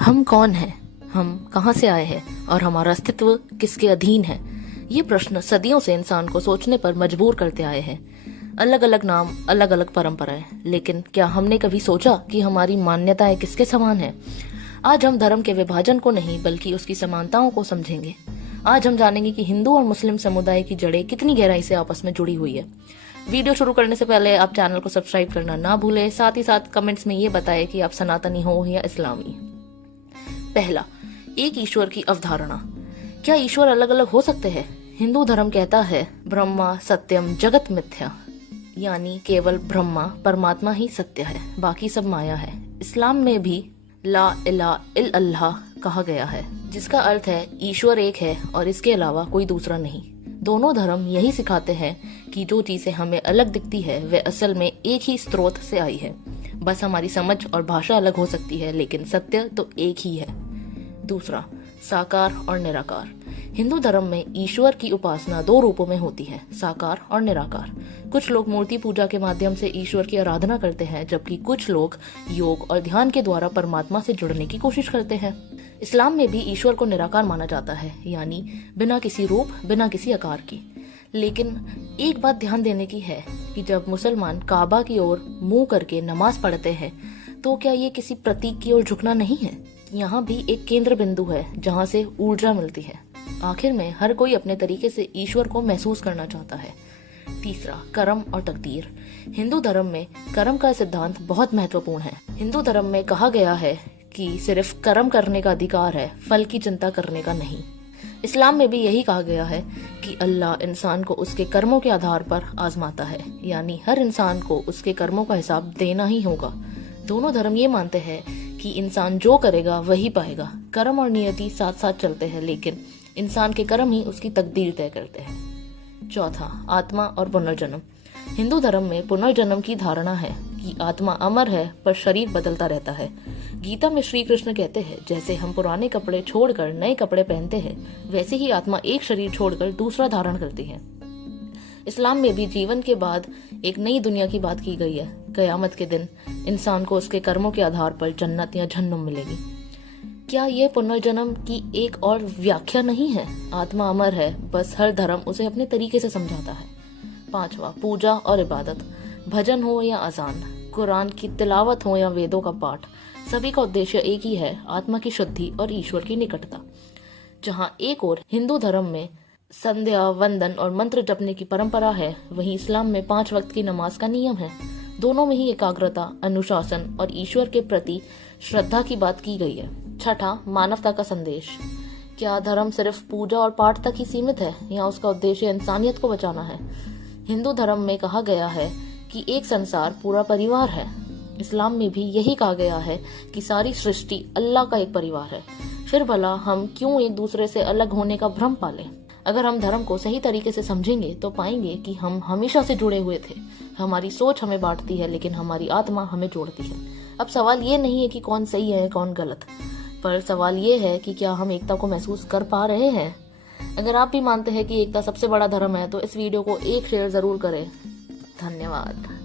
हम कौन हैं, हम कहाँ से आए हैं और हमारा अस्तित्व किसके अधीन है? ये प्रश्न सदियों से इंसान को सोचने पर मजबूर करते आए हैं। अलग अलग नाम, अलग अलग परंपराएं, लेकिन क्या हमने कभी सोचा कि हमारी मान्यताएं किसके समान है? आज हम धर्म के विभाजन को नहीं बल्कि उसकी समानताओं को समझेंगे। आज हम जानेंगे कि हिंदू और मुस्लिम समुदाय की जड़ें कितनी गहराई से आपस में जुड़ी हुई है। वीडियो शुरू करने से पहले आप चैनल को सब्सक्राइब करना ना भूलें। साथ ही साथ कमेंट्स में ये बताएं कि आप सनातनी हो या इस्लामी। पहला, एक ईश्वर की अवधारणा। क्या ईश्वर अलग अलग हो सकते हैं? हिंदू धर्म कहता है ब्रह्मा सत्यम जगत मिथ्या, यानी केवल ब्रह्मा परमात्मा ही सत्य है, बाकी सब माया है। इस्लाम में भी ला इलाहा इल्लल्लाह कहा गया है, जिसका अर्थ है ईश्वर एक है और इसके अलावा कोई दूसरा नहीं। दोनों धर्म यही सिखाते हैं कि जो चीजें हमें अलग दिखती है वे असल में एक ही स्रोत से आई है। बस हमारी समझ और भाषा अलग हो सकती है, लेकिन सत्य तो एक ही है। दूसरा, साकार और निराकार। हिंदू धर्म में ईश्वर की उपासना दो रूपों में होती है, साकार और निराकार। कुछ लोग मूर्ति पूजा के माध्यम से ईश्वर की आराधना करते हैं, जबकि कुछ लोग योग और ध्यान के द्वारा परमात्मा से जुड़ने की कोशिश करते हैं। इस्लाम में भी ईश्वर को निराकार माना जाता है, यानी बिना किसी रूप, बिना किसी आकार की। लेकिन एक बात ध्यान देने की है कि जब मुसलमान काबा की ओर मुंह करके नमाज पढ़ते हैं, तो क्या ये किसी प्रतीक की ओर झुकना नहीं है? यहाँ भी एक केंद्र बिंदु है जहाँ से ऊर्जा मिलती है। आखिर में हर कोई अपने तरीके से ईश्वर को महसूस करना चाहता है। तीसरा, कर्म और तकदीर। हिंदू धर्म में कर्म का सिद्धांत बहुत महत्वपूर्ण है। हिंदू धर्म में कहा गया है कि सिर्फ कर्म करने का अधिकार है, फल की चिंता करने का नहीं। इस्लाम में भी यही कहा गया है कि अल्लाह इंसान को उसके कर्मों के आधार पर आजमाता है, यानी हर इंसान को उसके कर्मों का हिसाब देना ही होगा। दोनों धर्म ये मानते हैं कि इंसान जो करेगा वही पाएगा। कर्म और नियति साथ साथ चलते हैं, लेकिन इंसान के कर्म ही उसकी तकदीर तय करते हैं। चौथा, आत्मा और पुनर्जन्म। हिंदू धर्म में पुनर्जन्म की धारणा है कि आत्मा अमर है पर शरीर बदलता रहता है। गीता में श्री कृष्ण कहते हैं, जैसे हम पुराने कपड़े छोड़कर नए कपड़े पहनते हैं, वैसे ही आत्मा एक शरीर छोड़कर दूसरा धारण करती है। इस्लाम में भी जीवन के बाद एक नई दुनिया की बात की गई है। कयामत के दिन इंसान को उसके कर्मों के आधार पर जन्नत या जहन्नुम मिलेगी। क्या ये पुनर्जन्म की एक और व्याख्या नहीं है? आत्मा अमर है, बस हर धर्म उसे अपने तरीके से समझाता है। पांचवा, पूजा और इबादत। भजन हो या अजान, कुरान की तिलावत हो या वेदों का पाठ, सभी का उद्देश्य एक ही है, आत्मा की शुद्धि और ईश्वर की निकटता। जहाँ एक और हिंदू धर्म में संध्या, वंदन और मंत्र जपने की परंपरा है, वहीं इस्लाम में 5 वक्त की नमाज का नियम है। दोनों में ही एकाग्रता, अनुशासन और ईश्वर के प्रति श्रद्धा की बात की गई है। छठा, मानवता का संदेश। क्या धर्म सिर्फ पूजा और पाठ तक ही सीमित है या उसका उद्देश्य इंसानियत को बचाना है? हिंदू धर्म में कहा गया है कि एक संसार पूरा परिवार है। इस्लाम में भी यही कहा गया है कि सारी सृष्टि अल्लाह का एक परिवार है। फिर भला हम क्यों एक दूसरे से अलग होने का भ्रम पालें? अगर हम धर्म को सही तरीके से समझेंगे तो पाएंगे कि हम हमेशा से जुड़े हुए थे। हमारी सोच हमें बांटती है, लेकिन हमारी आत्मा हमें जोड़ती है। अब सवाल ये नहीं है कि कौन सही है कौन गलत, पर सवाल ये है कि क्या हम एकता को महसूस कर पा रहे हैं? अगर आप भी मानते हैं कि एकता सबसे बड़ा धर्म है, तो इस वीडियो को एक शेयर जरूर करें। धन्यवाद।